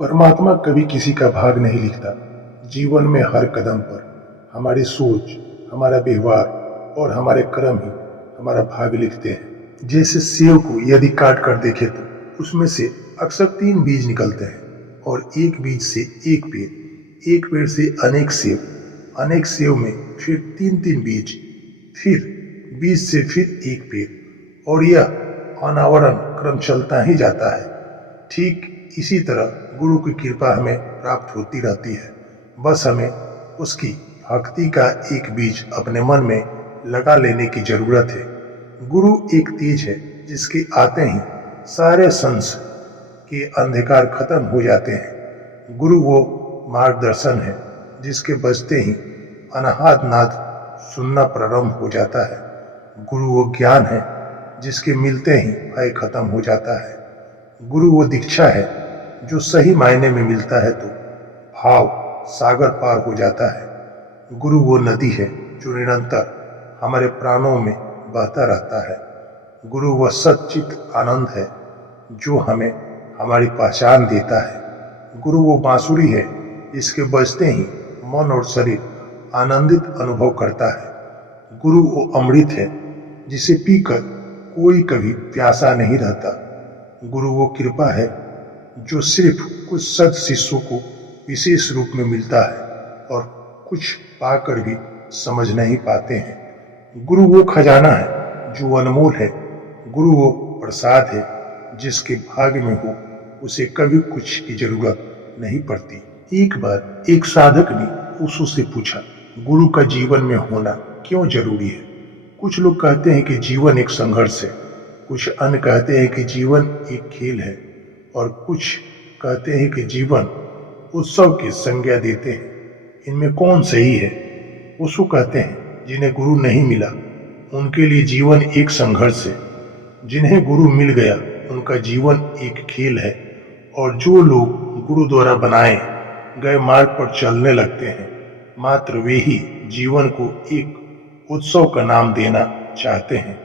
परमात्मा कभी किसी का भाग नहीं लिखता। जीवन में हर कदम पर हमारी सोच, हमारा व्यवहार और हमारे कर्म ही हमारा भाग लिखते हैं। जैसे सेब को यदि काट कर देखें तो उसमें से अक्सर 3 बीज निकलते हैं और एक बीज से एक पेड़, एक पेड़ से अनेक सेब में फिर 3-3 बीज, फिर बीज से फिर एक पेड़, और यह अनावरण क्रम चलता ही जाता है। ठीक इसी तरह गुरु की कृपा हमें प्राप्त होती रहती है। बस हमें उसकी भक्ति का एक बीज अपने मन में लगा लेने की जरूरत है। गुरु एक तेज है जिसके आते ही सारे संस के अंधकार खत्म हो जाते हैं। गुरु वो मार्गदर्शन है जिसके बजते ही अनाहत नाद सुनना प्रारंभ हो जाता है। गुरु वो ज्ञान है जिसके मिलते ही भय खत्म हो जाता है। गुरु वो दीक्षा है जो सही मायने में मिलता है तो भाव सागर पार हो जाता है। गुरु वो नदी है जो निरंतर हमारे प्राणों में बहता रहता है। गुरु वह सच्चित आनंद है जो हमें हमारी पहचान देता है। गुरु वो बांसुरी है जिसके बजते ही मन और शरीर आनंदित अनुभव करता है। गुरु वो अमृत है जिसे पीकर कोई कभी प्यासा नहीं रहता। गुरु वो कृपा है जो सिर्फ कुछ सद शिष्यों को विशेष रूप में मिलता है और कुछ पाकर भी समझ नहीं पाते हैं। गुरु वो खजाना है जो अनमोल है। गुरु वो प्रसाद है जिसके भाग्य में हो उसे कभी कुछ की जरूरत नहीं पड़ती। एक बार एक साधक ने ओशो से पूछा, गुरु का जीवन में होना क्यों जरूरी है? कुछ लोग कहते हैं कि जीवन एक संघर्ष है, कुछ अन्य कहते हैं कि जीवन एक खेल है, और कुछ कहते हैं कि जीवन उत्सव की संज्ञा देते हैं। इनमें कौन सही है? ओशो कहते हैं, जिन्हें गुरु नहीं मिला उनके लिए जीवन एक संघर्ष है, जिन्हें गुरु मिल गया उनका जीवन एक खेल है, और जो लोग गुरु द्वारा बनाए गए मार्ग पर चलने लगते हैं मात्र वे ही जीवन को एक उत्सव का नाम देना चाहते हैं।